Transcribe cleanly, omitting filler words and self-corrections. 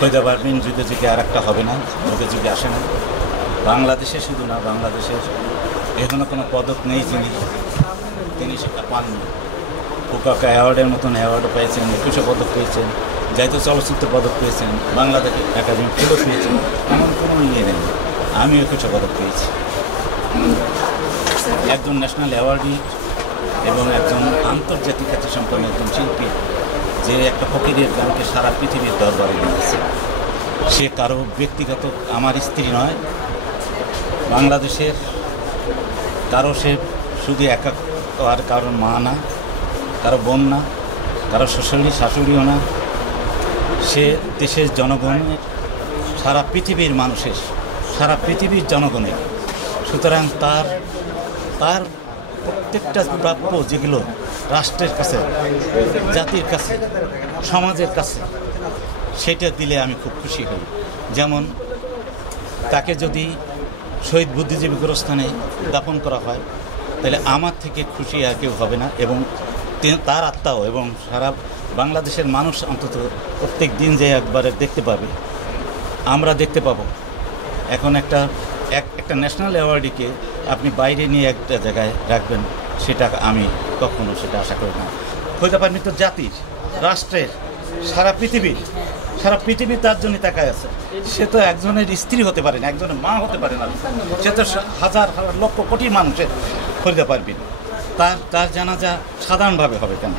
ফৈজাবাদ বিন যুগে যুগে আর একটা হবে না, যুগে যুগে আসে না। বাংলাদেশে শুধু না, বাংলাদেশের এখনো কোনো পদক নেই তিনি সেটা পাননি। কুকাকা অ্যাওয়ার্ডের মতন অ্যাওয়ার্ডও পেয়েছেন, 21 পদক পেয়েছেন, জাতীয় চলচ্চিত্র পদক পেয়েছেন, বাংলাদেশ একাডেমি পদক পেয়েছেন, এমন কোনো ইয়ে নেই। আমিও 21 পদক পেয়েছি। একজন ন্যাশনাল অ্যাওয়ার্ডি এবং একজন আন্তর্জাতিক খ্যাতিসম্পন্ন একজন শিল্পী, যে একটা ফকিরের গানকে সারা পৃথিবীর দরবারে নিয়েছে। সে কারো ব্যক্তিগত, আমার স্ত্রী নয়, বাংলাদেশের কারো, সে শুধু একা, আর কারোর মা না, কারো বোন না, কারো শাশুড়িও না। সে দেশের জনগণের, সারা পৃথিবীর মানুষের, সারা পৃথিবীর জনগণের। সুতরাং তার প্রত্যেকটা প্রাপ্য যেগুলো রাষ্ট্রের কাছে, জাতির কাছে, সমাজের কাছে, সেটা দিলে আমি খুব খুশি হই। যেমন তাকে যদি শহীদ বুদ্ধিজীবী গোরস্থানে দাফন করা হয়, তাহলে আমার থেকে খুশি আর কেউ হবে না। এবং তার আত্মাও এবং সারা বাংলাদেশের মানুষ অন্তত প্রত্যেক দিন যে একবারে দেখতে পাবে, আমরা দেখতে পাবো। এখন একটা ন্যাশনাল অ্যাওয়ার্ডিকে আপনি বাইরে নিয়ে একটা জায়গায় রাখবেন, সেটা আমি কখনো সেটা আশা করি না। ফৈজাবাদ মিত্র জাতির, রাষ্ট্রের, সারা পৃথিবী তার জন্য তাকায় আছে। সে তো একজনের স্ত্রী হতে পারে না, একজনের মা হতে পারে না, সে তো হাজার লক্ষ কোটি মানুষের ফৈজাবাদ বিন। তার জানাজা সাধারণভাবে হবে কেন?